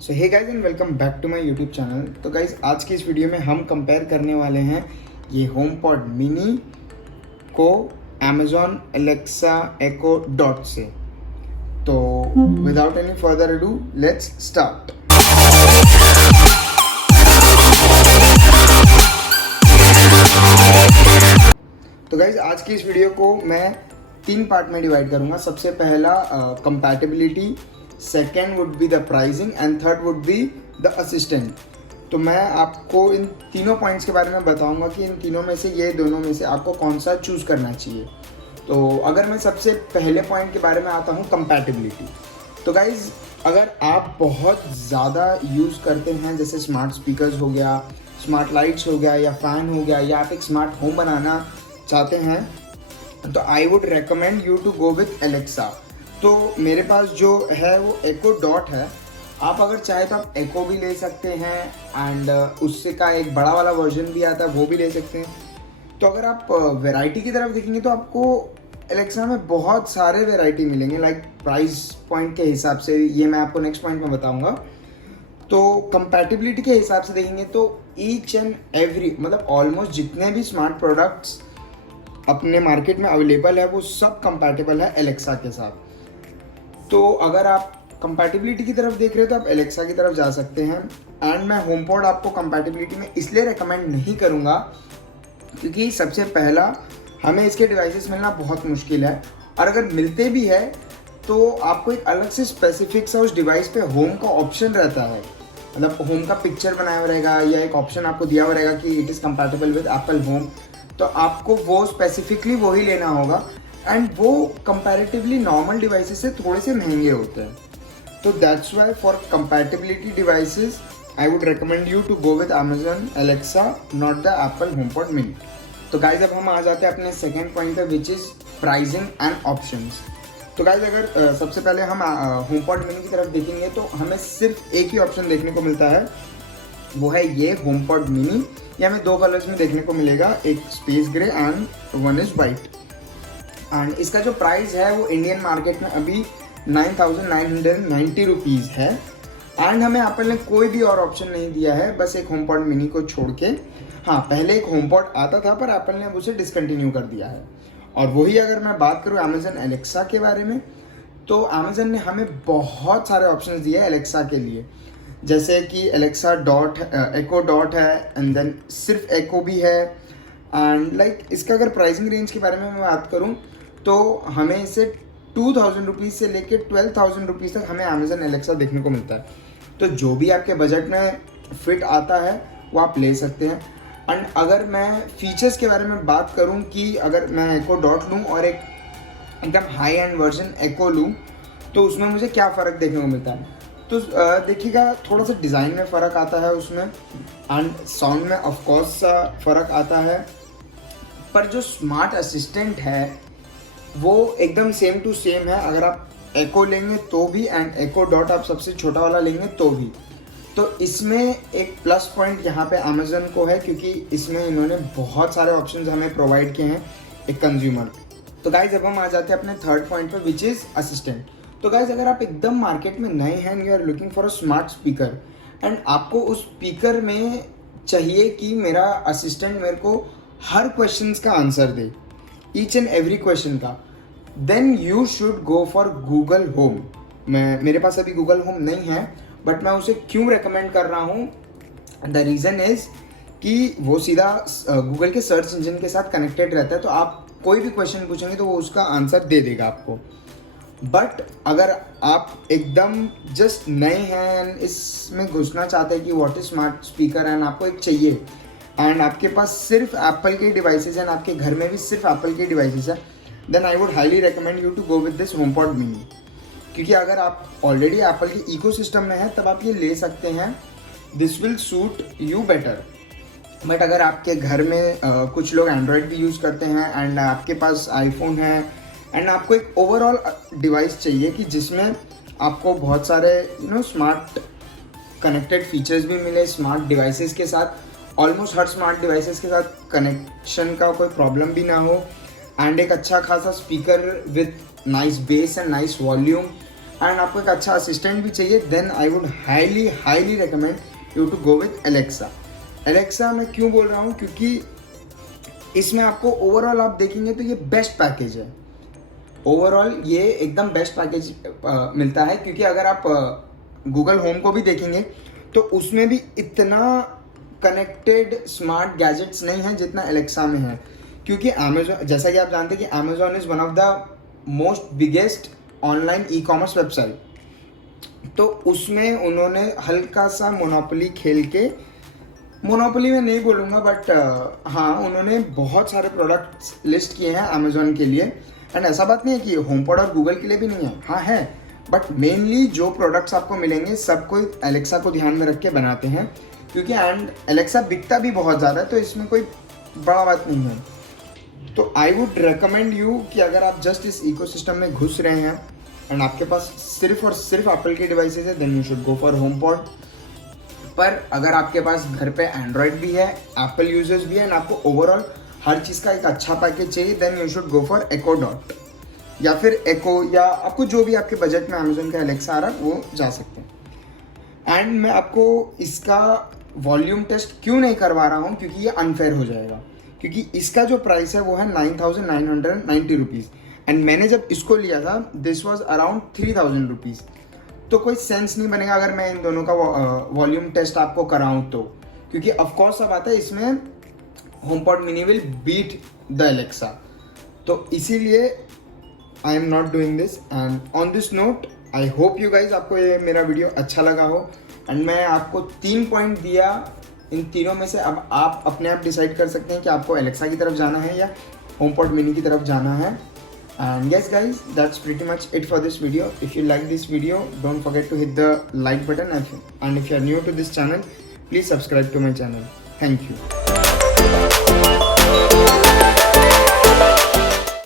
So hey guys and welcome back to my YouTube channel. तो guys आज की इस वीडियो में हम कंपेयर करने वाले हैं ये होमपॉड मिनी को Amazon Alexa Echo Dot से। तो without any further ado let's start. तो गाइज आज की इस वीडियो को मैं 3 पार्ट में डिवाइड करूंगा। सबसे पहला compatibility, second would be the pricing and third would be the assistant. तो मैं आपको इन तीनों पॉइंट्स के बारे में बताऊंगा कि इन तीनों में से ये दोनों में से आपको कौन सा चूज़ करना चाहिए। तो अगर मैं सबसे पहले पॉइंट के बारे में आता हूँ कंपैटिबिलिटी। तो गाइज अगर आप बहुत ज़्यादा यूज़ करते हैं, जैसे स्मार्ट स्पीकर्स हो गया, स्मार्ट लाइट्स हो गया या फ़ैन हो गया, या आप एक स्मार्ट होम बनाना चाहते हैं, तो I would recommend you to go with Alexa. तो मेरे पास जो है वो Echo Dot है। आप अगर चाहे तो आप Echo भी ले सकते हैं एंड उससे का एक बड़ा वाला वर्जन भी आता है, वो भी ले सकते हैं। तो अगर आप वैरायटी की तरफ देखेंगे तो आपको एलेक्सा में बहुत सारे वैरायटी मिलेंगे, लाइक प्राइस पॉइंट के हिसाब से। ये मैं आपको नेक्स्ट पॉइंट में बताऊंगा। तो कंपैटिबिलिटी के हिसाब से देखेंगे तो ईच एंड एवरी, मतलब ऑलमोस्ट जितने भी स्मार्ट प्रोडक्ट्स अपने मार्केट में अवेलेबल है वो सब कंपैटिबल है एलेक्सा के साथ। तो अगर आप कंपैटिबिलिटी की तरफ देख रहे हो तो आप एलेक्सा की तरफ जा सकते हैं। एंड मैं होमपॉड आपको कंपैटिबिलिटी में इसलिए रेकमेंड नहीं करूँगा क्योंकि सबसे पहला हमें इसके डिवाइसेस मिलना बहुत मुश्किल है, और अगर मिलते भी है तो आपको एक अलग से स्पेसिफिक सा उस डिवाइस पे होम का ऑप्शन रहता है, मतलब होम का पिक्चर बनाया हुआ रहेगा या एक ऑप्शन आपको दिया हुआ रहेगा कि it is compatible with Apple home. तो आपको वो स्पेसिफिकली वही लेना होगा एंड वो कंपैरेटिवली नॉर्मल डिवाइसेस से थोड़े से महंगे होते हैं। तो that's why for compatibility devices I would recommend you to go with Amazon Alexa, not the Apple HomePod mini। तो गाइज अब हम आ जाते हैं अपने सेकेंड पॉइंट पे, which is pricing and options. तो गाइज अगर सबसे पहले हम HomePod mini की तरफ देखेंगे तो हमें सिर्फ एक ही ऑप्शन देखने को मिलता है, वो है ये HomePod mini। ये हमें 2 कलर्स में देखने को मिलेगा, एक space grey and one is white. And इसका जो प्राइस है वो इंडियन मार्केट में अभी 9,990 रुपीज़ है। एंड हमें एप्पल ने कोई भी और ऑप्शन नहीं दिया है, बस एक HomePod mini को छोड़ के। हाँ, पहले एक HomePod आता था पर एप्पल ने अब उसे डिसकंटिन्यू कर दिया है। और वही अगर मैं बात करूँ Amazon Alexa के बारे में, तो Amazon ने हमें बहुत सारे ऑप्शन दिए हैं एलेक्सा के लिए, जैसे कि Alexa Dot, Echo Dot है, एंड देन सिर्फ Echo भी है। एंड लाइक इसका अगर प्राइसिंग रेंज के बारे में मैं बात करूँ तो हमें इसे 2,000 रुपीज़ से लेकर 12,000 रुपीज़ तक हमें Amazon Alexa देखने को मिलता है। तो जो भी आपके बजट में फिट आता है वो आप ले सकते हैं। एंड अगर मैं फीचर्स के बारे में बात करूं कि अगर मैं Echo Dot लूं और एक एकदम हाई एंड वर्जन Echo लूं तो उसमें मुझे क्या फ़र्क देखने को मिलता है। तो देखिएगा, थोड़ा सा डिज़ाइन में फ़र्क आता है उसमें, एंड साउंड में ऑफकोर्स फ़र्क आता है, पर जो स्मार्ट असिस्टेंट है वो एकदम सेम टू सेम है। अगर आप Echo लेंगे तो भी एंड Echo Dot आप सबसे छोटा वाला लेंगे तो भी। तो इसमें एक प्लस पॉइंट यहाँ पे Amazon को है क्योंकि इसमें इन्होंने बहुत सारे ऑप्शंस हमें प्रोवाइड किए हैं एक कंज्यूमर। तो गाइज अब हम आ जाते हैं अपने थर्ड पॉइंट पे, विच इज़ असिस्टेंट। तो गाइज अगर आप एकदम मार्केट में नए हैं and you are looking for a smart speaker and आपको उस स्पीकर में चाहिए कि मेरा असिस्टेंट मेरे को हर क्वेश्चंस का आंसर दे, ईच एंड एवरी क्वेश्चन का, then you should go for Google Home. मेरे पास अभी गूगल होम नहीं है, बट मैं उसे क्यों रेकमेंड कर रहा हूँ, द रीज़न इज़ कि वो सीधा गूगल के सर्च इंजन के साथ कनेक्टेड रहता है। तो आप कोई भी क्वेश्चन पूछेंगे तो वो उसका आंसर दे देगा आपको। बट अगर आप एकदम जस्ट नए हैं एंड इसमें घुसना चाहते हैं कि what is smart speaker and आपको एक चाहिए, एंड आपके पास सिर्फ एप्पल के डिवाइसेस हैं, आपके घर में भी सिर्फ एप्पल के डिवाइसेस हैं, then I would highly recommend you to go with this HomePod mini। क्योंकि अगर आप ऑलरेडी एप्पल के इकोसिस्टम में हैं तब आप ये ले सकते हैं, this will suit you better. But अगर आपके घर में कुछ लोग एंड्रॉयड भी यूज़ करते हैं एंड आपके पास आईफोन है एंड आपको एक ओवरऑल डिवाइस चाहिए कि जिसमें आपको बहुत सारे स्मार्ट कनेक्टेड फीचर्स भी मिले, स्मार्ट डिवाइसेस के साथ, ऑलमोस्ट हर स्मार्ट डिवाइसेस के साथ कनेक्शन का कोई प्रॉब्लम भी ना हो, एंड एक अच्छा खासा speaker with nice bass and nice volume, and आपको एक अच्छा असिस्टेंट भी चाहिए, then I would highly recommend you to go with Alexa. Alexa मैं क्यों बोल रहा हूँ, क्योंकि इसमें आपको ओवरऑल आप देखेंगे तो ये बेस्ट पैकेज है। ओवरऑल ये एकदम बेस्ट पैकेज मिलता है, क्योंकि अगर आप गूगल होम को भी देखेंगे तो उसमें भी इतना कनेक्टेड स्मार्ट गैजेट्स नहीं है जितना एलेक्सा में है। क्योंकि अमेजोन, जैसा कि आप जानते हैं कि Amazon is one of the most biggest online e commerce website, तो उसमें उन्होंने हल्का सा मोनोपोली खेल के, मोनोपोली में नहीं बोलूँगा बट हाँ, उन्होंने बहुत सारे प्रोडक्ट्स लिस्ट किए हैं अमेजोन के लिए। एंड ऐसा बात नहीं है कि होमपॉड और गूगल के लिए भी नहीं है, हाँ है, बट मेनली जो प्रोडक्ट्स आपको मिलेंगे सब कोई एलेक्सा को ध्यान में रख के बनाते हैं, क्योंकि एंड एलेक्सा बिकता भी बहुत ज़्यादा है, तो इसमें कोई बड़ा बात नहीं है। तो आई वुड रिकमेंड यू कि अगर आप जस्ट इस इकोसिस्टम में घुस रहे हैं एंड आपके पास सिर्फ और सिर्फ एप्पल के डिवाइसेज है, then you should go for HomePod. पर अगर आपके पास घर पे एंड्रॉयड भी है, एप्पल यूजर्स भी है, एंड आपको ओवरऑल हर चीज़ का एक अच्छा पैकेज चाहिए, then you should go for Echo Dot, या फिर एको, या आपको जो भी आपके बजट में अमेजोन का एलेक्सा आ रहा है वो जा सकते हैं। एंड मैं आपको इसका वॉल्यूम टेस्ट क्यों नहीं करवा रहा हूँ, क्योंकि ये अनफेयर हो जाएगा, क्योंकि इसका जो प्राइस है वो है 9,990 रुपीज़, एंड मैंने जब इसको लिया था दिस वॉज अराउंड 3,000 रुपीज़। तो कोई सेंस नहीं बनेगा अगर मैं इन दोनों का वॉल्यूम टेस्ट आपको कराऊं तो, क्योंकि ऑफकोर्स अब आता है इसमें HomePod mini will beat the Alexa, तो इसीलिए I'm not doing this. And on this note I hope you guys आपको ये मेरा वीडियो अच्छा लगा हो, एंड मैं आपको 3 पॉइंट दिया, इन तीनों में से अब आप अपने आप डिसाइड कर सकते हैं कि आपको एलेक्सा की तरफ जाना है या होमपॉड मिनी की तरफ जाना है। And yes guys, that's pretty much it for this video. If you like this video, don't forget to hit the like button, and if you are new to this channel, please subscribe to my channel. Thank you.